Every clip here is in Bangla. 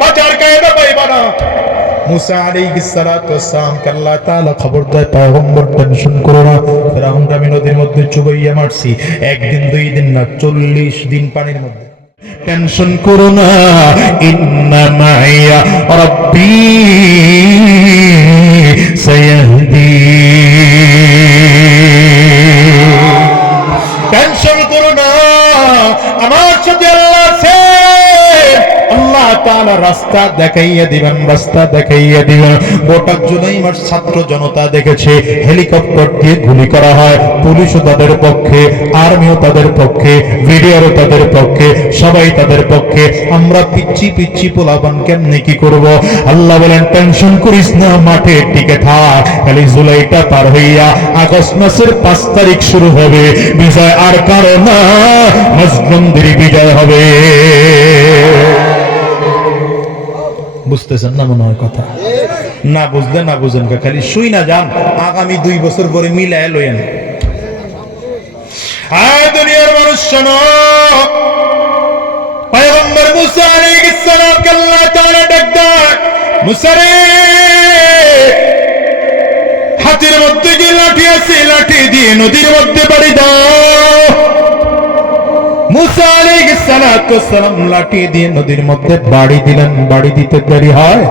বাঁচার কায়দা পাইবা না। মুসা আলাইহিস সালাতু ওয়াস সালামকে আল্লাহ তাআলা খবর দেয়, পয়গম্বর টেনশন করো না, ফিরআউনকে আমি নদীর মধ্যে চুবাইয়া মারছি, একদিন দুই দিন না 40 দিন পানির মধ্যে। টেনশন করো না, ইন্না মাইয়া রাব্বি সায়াহদি। টেনশন করো না, আমার সাথে আল্লাহ আছে, আল্লাহ তাআলা রাস্তা দেখাইয়া দিবেন, রাস্তা দেখাইয়া দিবেন। গোটা জুলাইমার ছাত্র জনতা দেখেছে হেলিকপ্টার দিয়ে গুলি করা হয়, পুলিশও তাদের পক্ষে, আর্মিও তাদের পক্ষে, ভিডিআরও তাদের পক্ষে, সবাই তাদের পক্ষে। আমরা পিচ্ছি পিচ্ছি পোলাপান কেমনে কি করব? আল্লাহ বলেন টেনশন করিস না, মাঠে টিকে থাক। খালি জুলাইটা পার হইয়া আগস্ট মাসের 5 তারিখ শুরু হবে, বিজয় আর কারো না, মজলুমদের বিজয় হবে। বুঝতেছেন না মনে হয় কথা? না বুঝলে না বুঝেন, খালি শুই না যান, আগামী 2 বছর পরে মিলায় লইয়েন। আয় দুনিয়ার মানুষ শোনো, পয়গম্বর মুসা আলাইহিস সালামকে আল্লাহ তাআলা ডাক দেয়, মুসা রে, হাতের মধ্যে যে লাঠি আছে, লাঠি দিয়ে নদীর মধ্যে বাড়ি দাও। মুসা আলাইহিস সালাতু ওয়াস সালাম লাঠি দিয়ে নদীর মধ্যে বাড়ি দিলেন। বাড়ি দিতে দেরি হয়,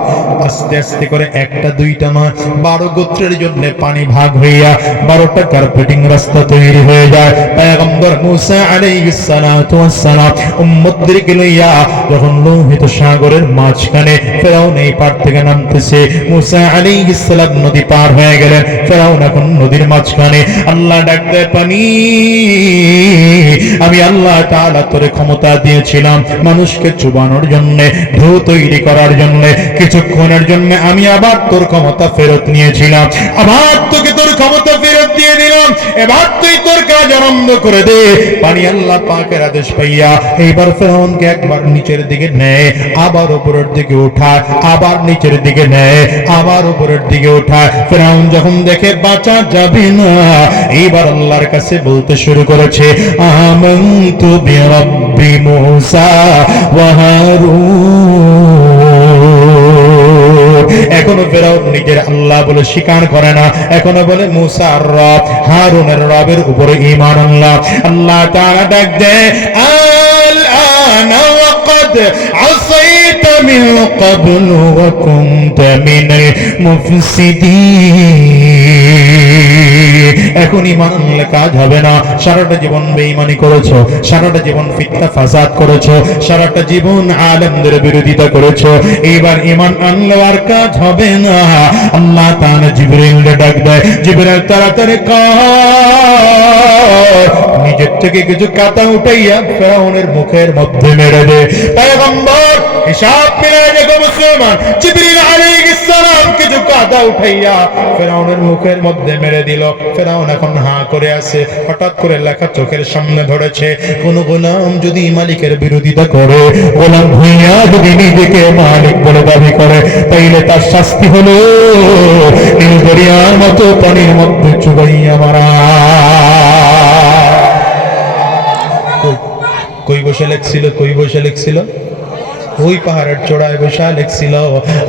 আস্তে আস্তে করে একটা দুইটা না 12 গোত্রের জন্য পানি ভাগ হইয়া 12টা কার্পেটিং রাস্তা তৈরি হয়ে যায়। পয়গম্বর মুসা আলাইহিস সালাতু ওয়াস সালাম উম্মতদেরকে লইয়া যখন লোহিত সাগরের মাঝখানে, ফেরাউন এই পার থেকে নামতেছে, মুসা আলাইহিস সালাম নদী পার হয়ে গেলেন, ফেরাউন এখন নদীর মাঝখানে। আল্লাহ ডাক দেয়, পানি, আমি আল্লাহ তাআলা তোরে ক্ষমতা দিয়েছিলাম মানুষকে চুবানোর জন্য, ঢেউ তৈরি করার জন্য, কিছুক্ষণের জন্য আমি আবার তোর ক্ষমতা ফেরত নিয়েছিলাম, আবার তোকে তোর ক্ষমতা ফেরত দিয়ে দিলাম, এবার তুই তোর কাজ আরম্ভ করে দে। পানি আল্লাহ পাকের আদেশ পাইয়া এইবার ফেরাউনকে একবার নিচের দিকে নেয়, আবার উপরের দিকে উঠায়, আবার নিচের দিকে নেয়, আবার উপরের দিকে উঠায়। ফেরাউন যখন দেখে বাঁচা যাবে না, এইবার আল্লাহর কাছে বলতে শুরু করেছে, আমানতু বিরাব্বি মুসা ওয়া হারুন। এখনো ফেরাউন নিজের আল্লাহ বলে স্বীকার করে না, এখনো বলে মুসা আর রব, হারুনের রবের উপরে ঈমান আনলাম। আল্লাহ তাআলা ডাক দেয়, আল-আনা ওয়া ক্বাদ আসাইতা মিন ক্বাবলু ওয়া কুনতা মিনাল মুফসিদিন। এখন ঈমান আনলে কাজ হবে না, সারাটা জীবন বেঈমানি করেছো, সারাটা জীবন ফিতনা ফাসাদ করেছো, সারাটা জীবন আলেমদের বিরোধিতা করেছো, এইবার ঈমান আনলে আর কাজ হবে না। আল্লাহ তাআলা জিবরাইলকে ডাক দেয়, জিবরাইল তাড়াতাড়ি কর, নিজের থেকে কিছু কাঁটা উঠাইয়া ফেরাউনের মুখের মধ্যে মেরে দে। পয়গম্বর হিসাব মিলায় দেখো মুসলমান, জিবরাইল আলাইহিস সালাম কিছু কাঁটা উঠাইয়া ফেরাউনের মুখের মধ্যে মেরে দিল। ফেরাউন এখন হাঁ করে আছে, হঠাৎ করে লেখা চোখের সামনে ধরেছে, কোন গোলাম যদি মালিকের বিরোধিতা করে, গোলাম হইয়া যদি নিজেকে মালিক বলে দাবি করে, তাইলে তার শাস্তি হলো নীল দরিয়ার মতো পানির মধ্যে চুবাইয়া মারা। কই বসে লেখছিল, কই বসে লেখছিল? ওই পাহাড়ের চূড়ায় বসে লেখছিল।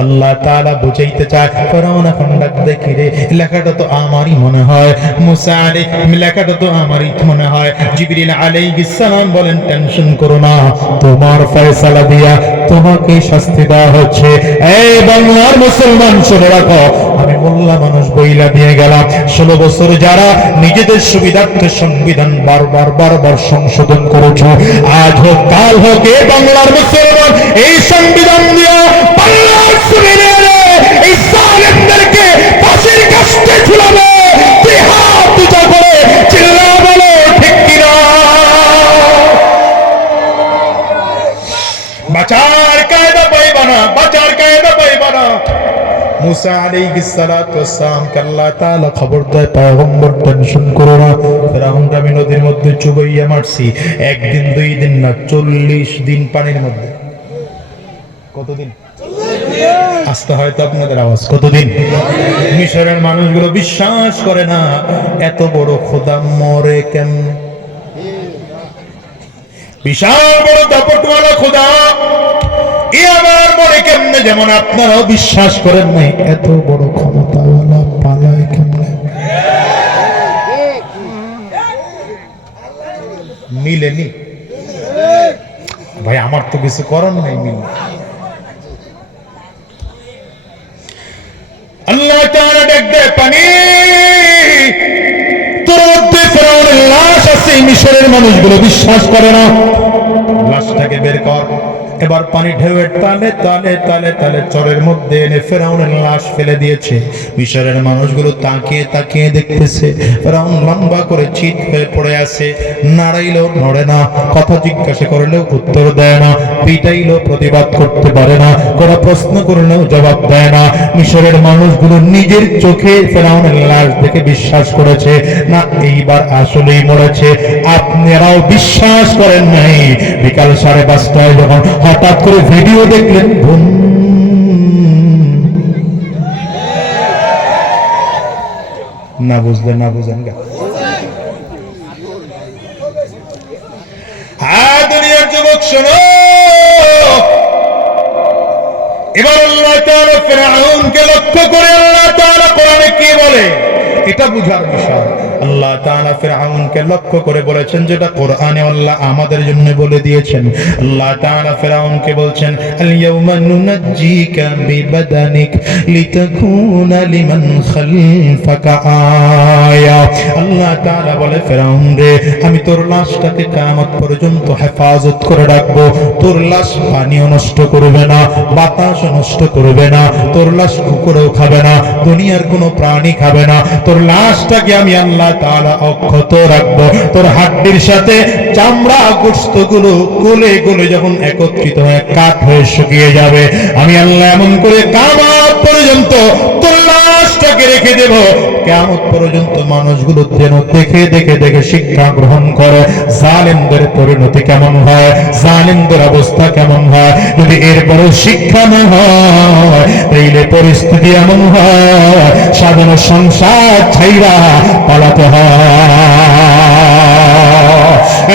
আল্লাহ তাআলা বুঝাইতে চায়, ফেরাউন এখন ডাক দেখি রে, লেখাটা তো আমারই মনে হয়, মুসা আলাইহিস লেখাটা তো আমারই মনে হয়। জিবরিল আলাইহিস সালাম বলেন, টেনশন করো না, তোমার ফয়সালা দিয়া তোমাকে শাস্তি দেওয়া হচ্ছে। এই বাংলার মুসলমান শুনে রাখো, আমি মোল্লা মানুষ বইলা দিয়ে গেলাম, 16 বছর যারা নিজেদের সুবিধার্থে সংবিধান বারবার সংশোধন করেছো, আজ হোক কাল হোক এই বাংলার মুসলমান এই সংবিধান দিয়া বাংলার জমিনে এই জালেমদেরকে ফাঁসির কাস্টে ঝুলাবে। তুই হাত উঁচা করে চিল্লা বলো ঠিক কিনা? বাঁচার কায়দা পাইবা না, বাঁচার কায়দা পাইবা না। মুসা আলাইহিস সালাতু ওয়াস সালামকে আল্লাহ তাআলা খবর দেয়, পয়গম্বর টেনশন করো না, ফেরাউনকে আমি নদীর মধ্যে চুবাইয়া মারছি, একদিন দুই দিন না 40 দিন পানির মধ্যে। কতদিন? আসতে হয়তো আপনাদের আওয়াজ, কতদিন? মিশরের মানুষগুলো বিশ্বাস করে না, এত বড় খোদা মরে কেমনে? বিশাল বড় দাপটওয়ালা খোদা, এ আবার মরে কেমনে, যেমন আপনারাও বিশ্বাস করেন নাই এত বড় ক্ষমতাওয়ালা পালায় কেমনে। মিলেনি ভাই, আমার তো কিছু করার নাই, মিল। আল্লাহ তাআলা দেখবে পানি, তোর মধ্যে ফেরাউনের লাশ আছে, মিশরের মানুষগুলো বিশ্বাস করে না, লাশটাকে বের কর। এবার পানি ঢেউয়ের তালে তালে তালে তালে চরের মধ্যে এনে ফেরাউনের লাশ ফেলে দিয়েছে। মিশরের মানুষগুলো তাকিয়ে তাকিয়ে দেখতেছে, ফেরাউন লম্বা করে চিৎ হয়ে পড়ে আছে, নাড়াইলেও নড়ে না, কথা জিজ্ঞাসা করলেও উত্তর দেয় না, পিটাইলেও প্রতিবাদ করতে পারে না, কোনো প্রশ্ন করলেও জবাব দেয় না। মিশরের মানুষগুলো নিজের চোখে ফেরাউনের লাশ দেখে বিশ্বাস করেছে, না এইবার আসলেই মরেছে। আপনারাও বিশ্বাস করেন নাই। বিকাল 5:30টায় যখন হঠাৎ করে ভিডিও দেখলেন, না বুঝলে না বুঝেন গা। দুনিয়ার যুবক শোনো, এবার আল্লাহ তাআলা ফিরআউনকে লক্ষ্য করে আল্লাহ তাআলা কোরআনে কি বলে এটা বুঝার বিষয়। আল্লাহ তাআলা ফিরআউনকে লক্ষ্য করে বলেছেন, যেটা কোরআনে আল্লাহ আমাদের জন্য বলে দিয়েছেন। আল্লাহ তাআলা ফিরআউনকে বলছেন, আল ইয়াউমা নুনাজ্জিকা বিবাদানিক লিতাকুনা লিমান খালফাকা আয়া। আল্লাহ তাআলা বলে, ফিরআউন রে, আমি তোর লাশটাকে কিয়ামত পর্যন্ত হেফাজত করে রাখবো। তোর লাশ পানিও নষ্ট করবে না, বাতাস নষ্ট করবে না, তোর লাশ কুকুরও খাবে না, দুনিয়ার কোনো প্রাণী খাবে না। তোর লাশটাকে আমি আল্লাহ তাআলা অক্ষত রাখবো। তোর হাড্ডির সাথে চামড়া গোশতগুলো গলে গলে যখন একত্রিত হয়ে কাঠ হয়ে শুকিয়ে যাবে, আমি আল্লাহ এমন করে কিয়ামত পর্যন্ত তোর লাশটাকে রেখে দেব। কিয়ামত পর্যন্ত মানুষগুলো যেন দেখে দেখে দেখে শিক্ষা গ্রহণ করে জালেমদের পরিণতি কেমন হয়, জালেমদের অবস্থা কেমন হয়। যদি এরপরও শিক্ষা না হয়, তাইলে পরিস্থিতি এমন হয় সাধারণ সংসার ছাইরা পালাতে হয়।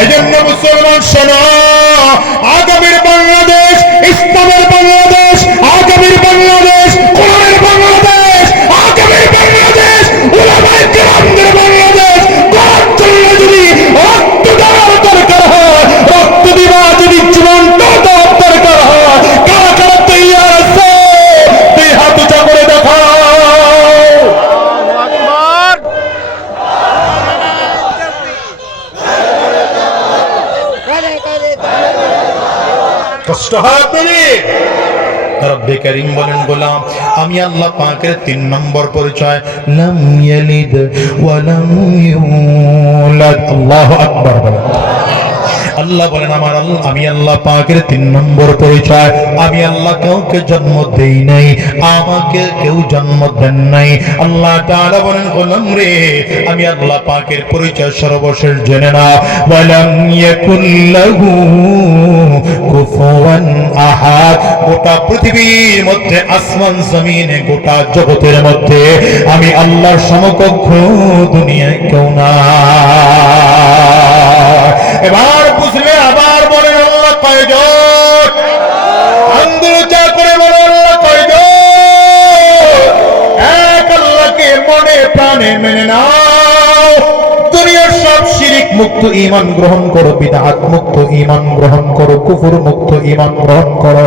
এজন্য মুসলমান শোনো, আগামীর বাংলাদেশ ইসলামের বাংলাদেশ, আগামীর বাংলাদেশ কোরআনের বাংলাদেশ, আগামীর বাংলাদেশ উলামায়ে কেরামদের বাংলাদেশ করার জন্য যদি রক্ত দেওয়ার দরকার হয়, রক্ত দিবা, যদি জীবনটা দেওয়ার দরকার হয়, কারা কারা তৈয়ার আছে? দুই হাত উঁচা করে দেখাও। কষ্ট হয় রব্বে করিম বলেন, গোলাম আমি আল্লাহ পাকের 3 নম্বর পরিচয়, লাম ইয়ালিদ ওয়া লাম ইউলাদ। আল্লাহু আকবার বলেন। আল্লাহ বলেন, আমি আল্লাহ পাকের 3 নম্বর পরিচয়, আমি আল্লাহ কাউকে জন্ম দেই নাই, আমাকে কেউ জন্ম দেন নাই। আল্লাহ তাআলা বলেন, গোলাম রে, আমি আল্লাহ পাকের পরিচয় সর্বশেষ জেনে নাও, ওয়ালাম ইয়াকুল্লাহু কুফুয়ান আহাদ। গোটা পৃথিবীর মধ্যে, আসমান জমিনে, গোটা জগতের মধ্যে আমি আল্লাহর সমকক্ষ দুনিয়ায় কেউ না। এবার বুঝলে আবার বলেন, আল্লাহ কয়জন? আঙ্গুলটা করে বলেন, আল্লাহ কয়জন? এক আল্লাহকে মনে প্রাণে মেনে নাও। দুনিয়ার সব শিরিক মুক্ত ঈমান গ্রহণ করো, বিদআত মুক্ত ঈমান গ্রহণ করো, কুফর মুক্ত ঈমান গ্রহণ করো।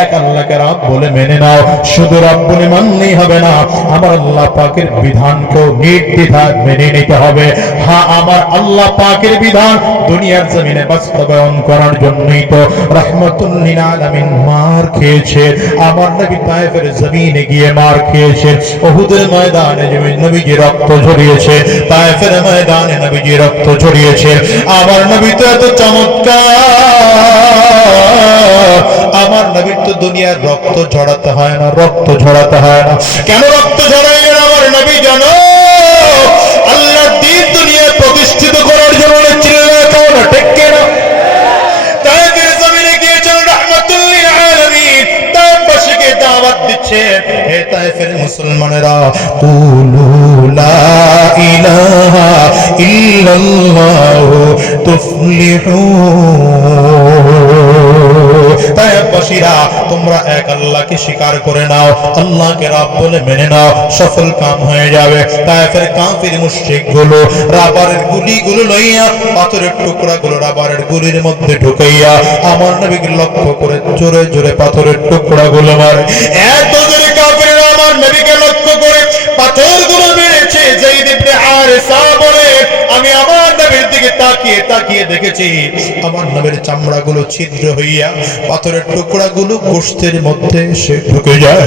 এক আল্লাহকে রব বলে মেনে নাও। শুধু রব বলে মানলেই হবে না, আমার আল্লাহ পাকের বিধানকেও নির্দ্বিধায় মেনে নিতে হবে। হ্যাঁ, আমার আল্লাহ পাকের বিধান দুনিয়ার জমিনে বাস্তবায়ন করার জন্যই তো রাহমাতুল লিল আলামিন মার খেয়েছে। আমার নবী তায়েফের জমিনে গিয়ে মার খেয়েছে, উহুদের ময়দানে নবীজি রক্ত ঝরিয়েছে, তায়েফের ময়দানে নবীজি রক্ত ঝরিয়েছে। আমার নবী তো এত চমৎকার, আমার নবীর তো দুনিয়ার রক্ত ঝরাতে হয় না, রক্ত ঝরাতে হয় না। কেন রক্ত ঝরাইলেন আমার নবী জানো? আল্লাহর দ্বীন দুনিয়ায় প্রতিষ্ঠিত করার জন্য। চিল্লায় কেউ না, ঠিক কিনা? তায়েফের জমিনে গিয়েছেন রাহমাতুল লিল আলামিন, তায়েফবাসীকে দাওয়াত দিচ্ছেন, হে তায়েফের মুসলমানেরা, কুলু লা ইলাহা ইল্লাল্লাহু তুফলিহু। তায়েফবাসীরা, তোমরা এক আল্লাহ আল্লাহকে স্বীকার করে নাও, আল্লাহকে রব বলে মেনে নাও, সফল কাম হয়ে যাবে। তায়েফের কাফির মুশরিকগুলো রাবারের গুলিগুলো লইয়া পাথরের টুকরাগুলো রাবারের গুলির মধ্যে ঢুকাইয়া আমার নবীকে লক্ষ্য করে জোরে জোরে পাথরের টুকরাগুলো মারে। এত জোরে কাফিররা আমার নবীকে লক্ষ্য করে পাথরগুলো মেরেছে। যায়েদ ইবনে হারেসা বলে আমি আমার নবীর দিকে তাকিয়ে তাকিয়ে দেখেছি আমার নবীর চামড়াগুলো ছিদ্র হইয়া পাথরের টুকরাগুলো গোশতের মধ্যে সে ঢুকে যায়।